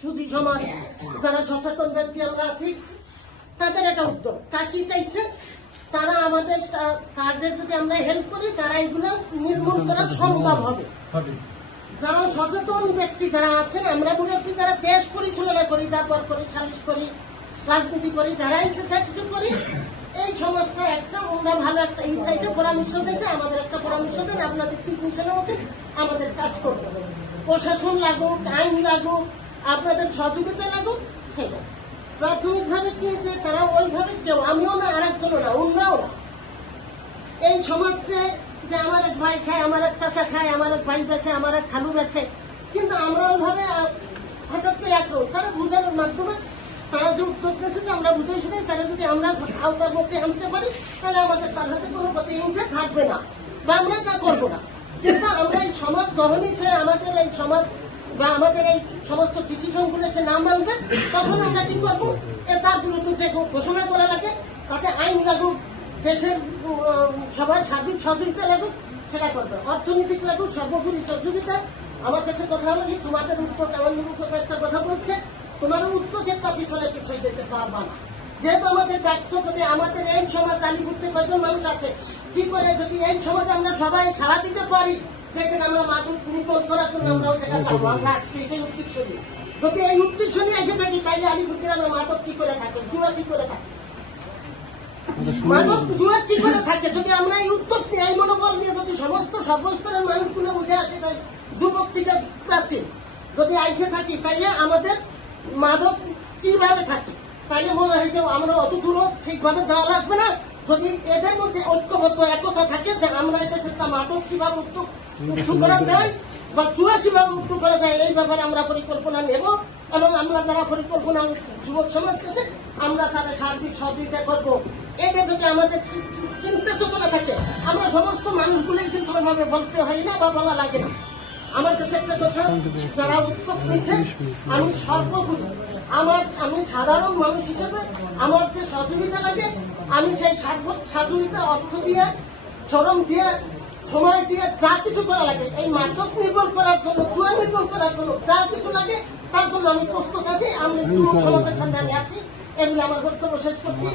সুধী সমাজ যারা সচেতন ব্যক্তি আমরা আছি, তাদের একটা উদ্যোগ। তা কি চাইছে, তারা আমাদের কাজে যদি আমরা হেল্প করি, তারা এগুলো নির্মূল করা সম্ভব হবে। যারা সচেতন ব্যক্তি যারা আছেন, আমরা মূলত যারা দেশ পরিচালনা করি, তারপর করি, সালিশ করি, রাজনীতি করি, যারা কিছু করি, এই সমস্ত একটা আমরা ভালো একটা চাইছে, পরামর্শ দিয়েছে, আমাদের একটা পরামর্শ দেন, আপনাদের ঠিক মিশনে মতো আমাদের কাজ করতে হবে। প্রশাসন লাগুক, আইন লাগুক, আপনাদের সহযোগিতা লাগুক, সেটা প্রাথমিকভাবে কি যে তারা ওইভাবে কেউ, আমিও না, আর একজনও না, অন্যও না, এই সমাজে যে আমার এক ভাই খায়, আমার এক চাচা খায়, আমার এক ভাই বেছে, আমার এক খালু বেছে, কিন্তু আমরা ওইভাবে হঠাৎ করে একরকম তারা বুঝানোর মাধ্যমে তারা যে উদ্যোগ দিয়েছে যে আমরা বুঝে শুনে তারা যদি আমরা আওতার মধ্যে আনতে পারি, তাহলে আমাদের তার হাতে কোনো প্রতিহিংসা থাকবে না বা আমরা তা করবো না। কিন্তু আমরা এই সমাজ যখনই ছেড়ে আমাদের এই সমাজ বা আমাদের এই সমস্ত ডিসিশনগুলো যে না মানবে, তখন আমরা কি করবো, তার বিরুদ্ধে যে ঘোষণা করা লাগে, তাতে আইন লাগুক, দেশের সবাই সার্বিক সহযোগিতা লাগুক, সেটা করবে, অর্থনৈতিক লাগুক, সর্বোপরি সহযোগিতা। আমার কাছে কথা হলো কি, তোমাদের উত্তর আমার একটা কথা বলছে, তোমার উত্তরকে তা পিছনে পিছনে দিতে পারবা না। যেহেতু আমাদের রাষ্ট্রপতি, আমাদের এই সমাজ আলিপুরতে কয়জন মানুষ আছে, কি করে যদি এই সমাজে আমরা সবাই সাড়া দিতে পারি, যেখানে আমরা মাদক নিপোষ করার জন্য আমরা ওই জায়গায় যাবো, আমরা সেই উদ্দীপনী, যদি এই উদ্দীপনী এসে থাকি, তাইলে আলিপুর গ্রামে মাদক কি করে থাকে, জুয়া কি করে থাকে, মাদক জুয়া কি করে থাকে। যদি আমরা এই উত্তর নিয়ে, এই মনোবল নিয়ে যদি সমস্ত সর্বস্তরের মানুষগুলো উঠে আসে, তাই যুবক থেকে প্রাচীন যদি আইসে থাকি, তাইলে আমাদের মাদক কিভাবে থাকে, তাইলে মনে হয় যে আমরা অত দূর ঠিকভাবে যাওয়া লাগবে না। যদি এদের মধ্যে ঐক্যবদ্ধ একতা থাকে যে আমরা এটা সেটা মাদক কিভাবে উত্তু করা যায় বা চুয়া কিভাবে উত্তু করা যায়, এই ব্যাপারে আমরা পরিকল্পনা নেব এবং আমরা যারা পরিকল্পনা যুবক সমাজ থেকে আমরা তাদের সার্বিক সহযোগিতা করবো। এটা যদি আমাদের চিন্তা চেতনা থাকে, আমরা সমস্ত মানুষগুলোই কিন্তু ওইভাবে বলতে হয় না বা বলা লাগে না। আমার কাছে একটা কথা, যারা উদ্যোগ নিচ্ছে, আমি সর্বোপরি আমি সাধারণ মানুষ হিসেবে আমার যে সহযোগিতা লাগে, আমি সেই সহযোগিতা অর্থ দিয়ে, শ্রম দিয়ে, সময় দিয়ে, যা কিছু করা লাগে, এই মাদক নির্ভর করার জন্য, জুয়া নির্ভর করার জন্য যা কিছু লাগে, তার জন্য আমি প্রস্তুত আছি। আমি সমাজের সাথে আমি আছি। এগুলো আমার বক্তব্য শেষ করছি।